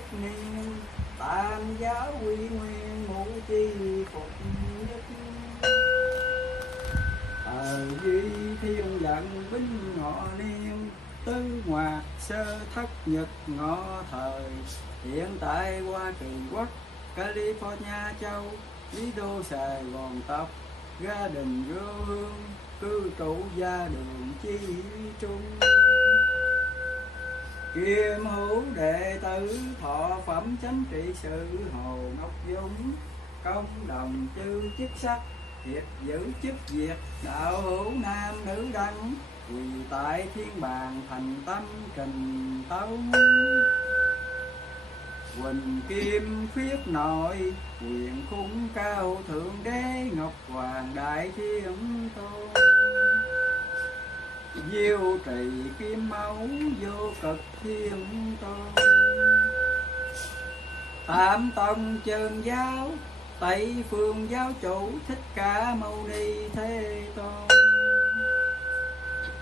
nhất niên, tam giáo quy nguyên ngũ chi phục nhất. Duy thiên vận binh ngọ niên, tứ ngoạc sơ thất nhật ngọ thời. Hiện tại Hoa Kỳ Quốc, California châu, Lý đô Sài Gòn tộc, gia đình vô hương, cư trụ gia đường chi trung. Kiêm hữu đệ tử thọ phẩm chánh trị sự Hồ Ngọc Dung, công đồng chư chức sắc, hiệp giữ chức việc, đạo hữu nam nữ đăng, quỳ tại thiên bàn thành tâm trình tấu. Quỳnh kim khuyết nội, quyền khung cao thượng đế, ngọc hoàng đại thiên tôn. Diêu trì kim mẫu, vô cực thiên tôn. Tam tông chân giáo, Tây phương giáo chủ Thích Ca Mâu Ni Thế Tôn.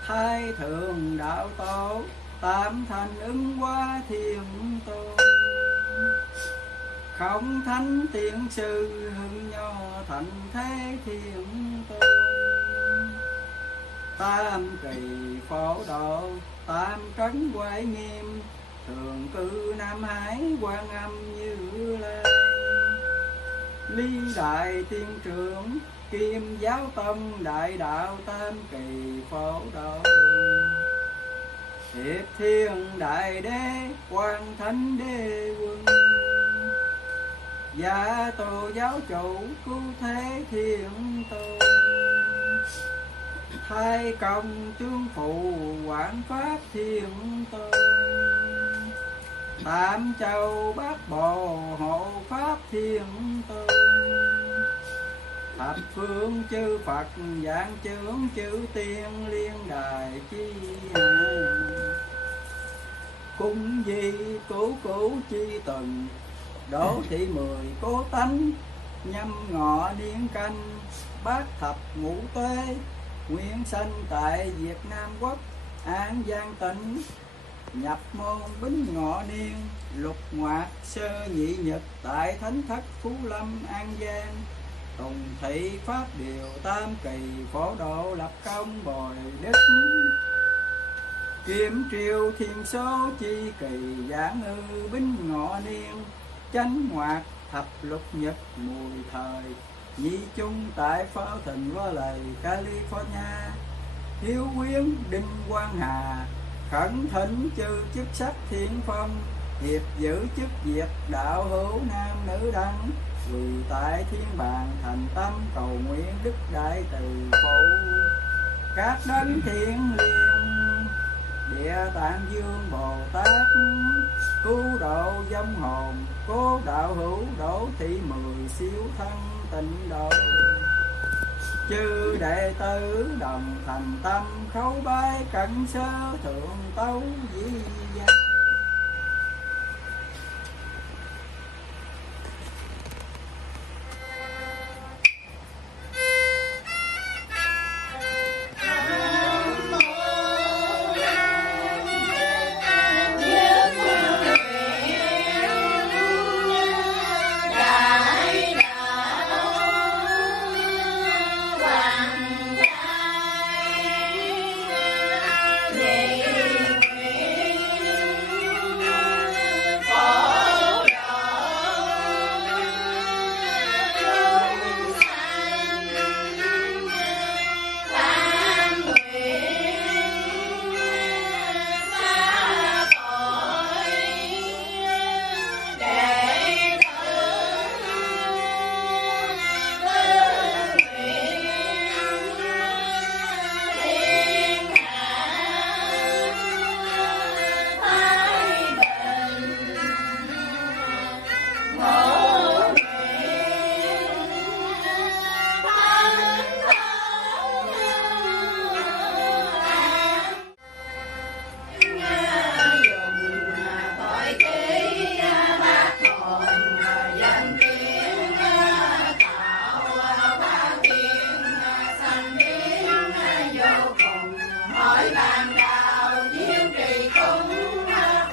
Thái thượng đạo tổ, tam thành ứng hóa thiên tôn. Không thánh tiên sư, hưng nho thành thế thiên tôn. Tam kỳ phổ độ, tam trấn quái nghiêm, thường cư Nam Hải Quan Âm Như Lai. Lý đại tiên trưởng, kim giáo tông đại đạo tam kỳ phổ độ. Hiệp thiên đại đế, quan thánh đế quân. Dạ tổ giáo chủ, cứu thế thiên tôn. Thái công chương phụ, quảng pháp thiên tôn. Tam châu bát bộ, hộ pháp thiên tôn. Thập phương chư Phật, dạng chướng chư tiên, liên đài chi hạ. Cung di cửu cửu chi tuần, đỗ thị 10 cố tánh, nhâm ngọ niên canh, bát thập ngũ tuế, nguyên sanh tại Việt Nam Quốc, An Giang tỉnh. Nhập môn bính ngọ niên, lục ngoạc sơ nhị nhật tại Thánh Thất Phú Lâm An Giang. Tùng thị pháp điều tam kỳ, phổ độ lập công bồi đức. Kiếm triều thiên số chi kỳ, giảng ư bính ngọ niên, chánh ngoạc thập lục nhật mùi thời. Nhi chung tại Pháo Thịnh Võ Lầy, California. Hiếu quyến Đinh Quang Hà, khẩn thỉnh chư chức sắc thiên phong, hiệp giữ chức việc, đạo hữu nam nữ đăng, quỳ tại thiên bàn thành tâm, cầu nguyện đức đại từ phụ. Các đấng thiên liêng, Địa Tạng Dương Bồ Tát, cứu độ vong hồn, cố đạo hữu Đỗ thị 10 siêu thân tịnh độ. Chư đệ tử đồng thành tâm, khấu bái cẩn sơ thượng tấu di danh. Ban đầu diêu trì cung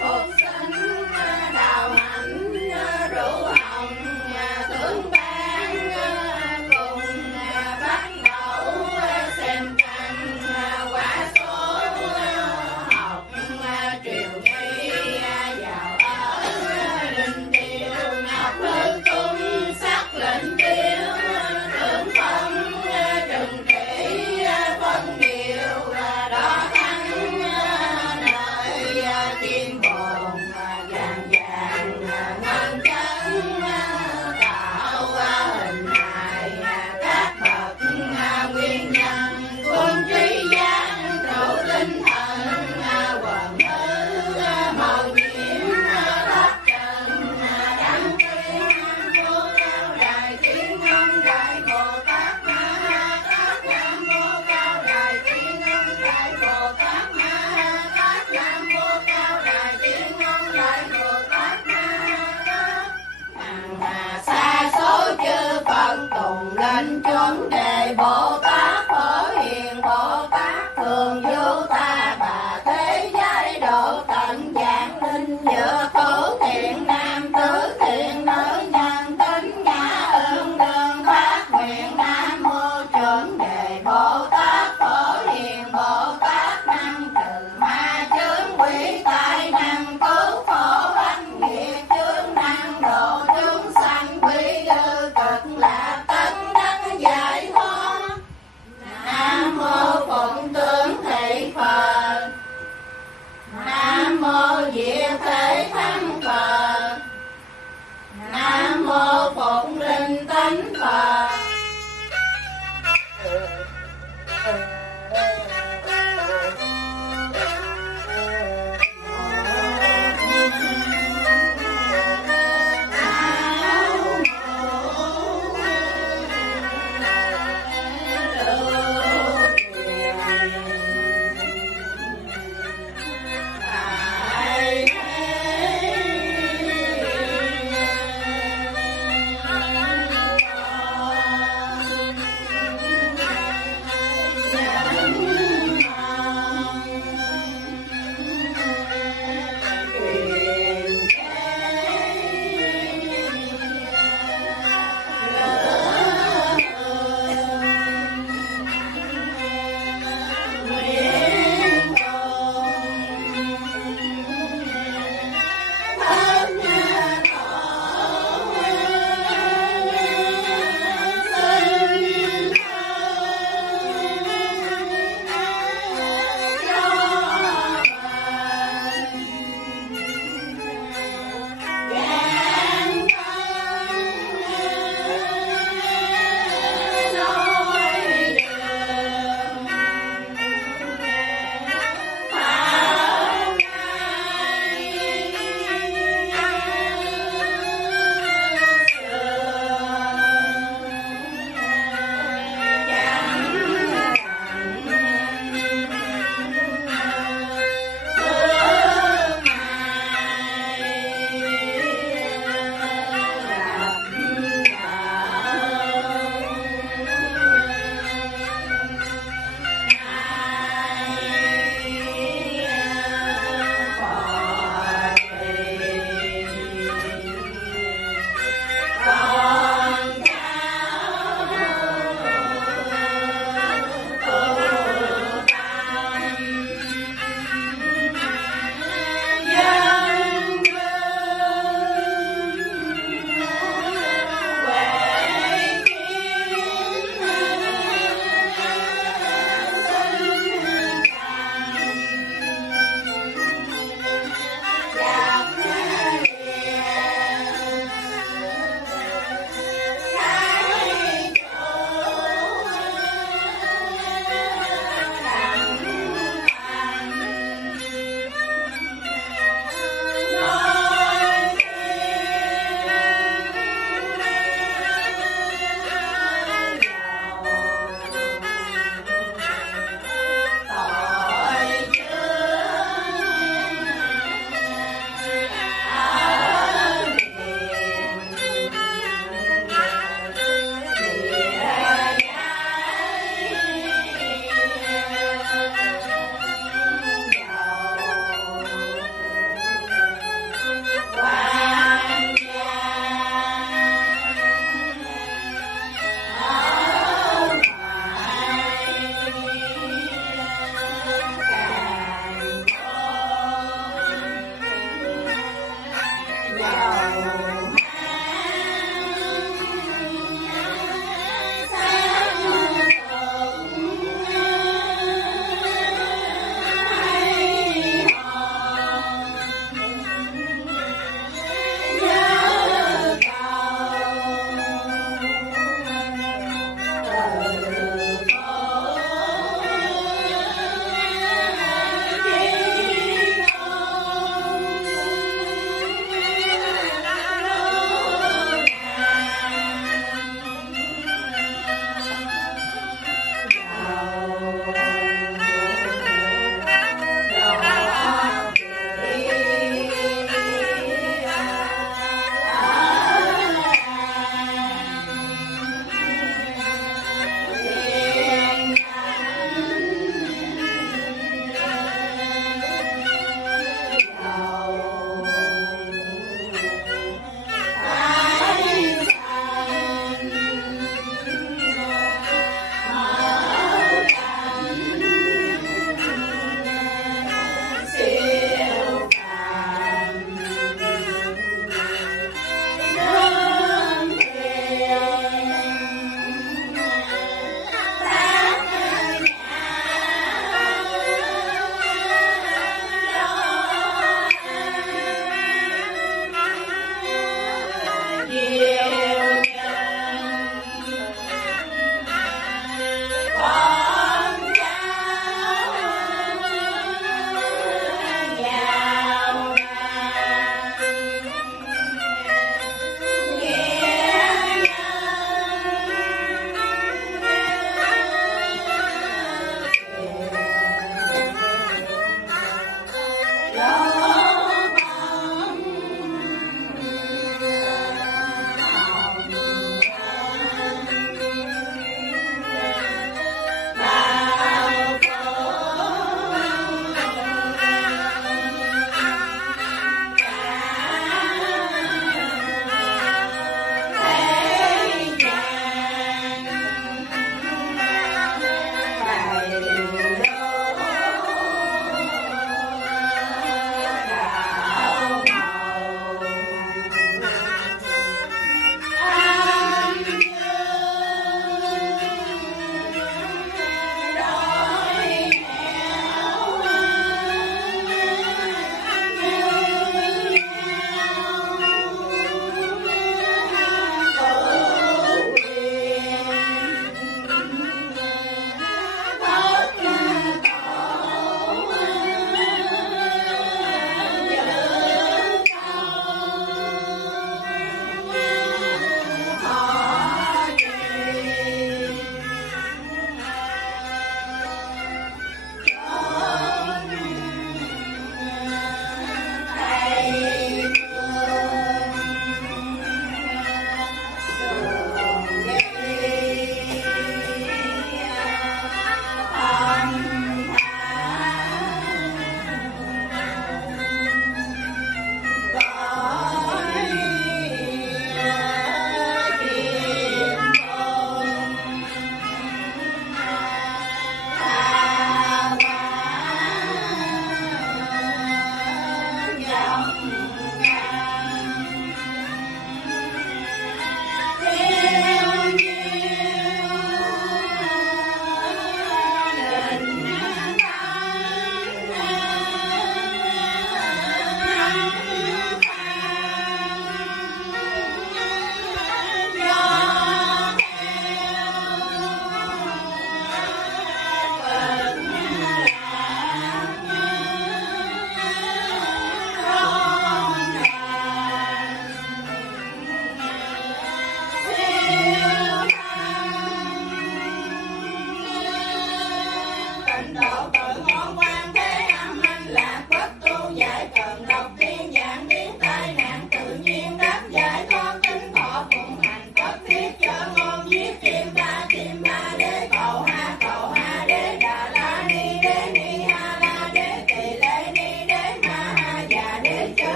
phục sinh đạo hành.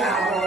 vào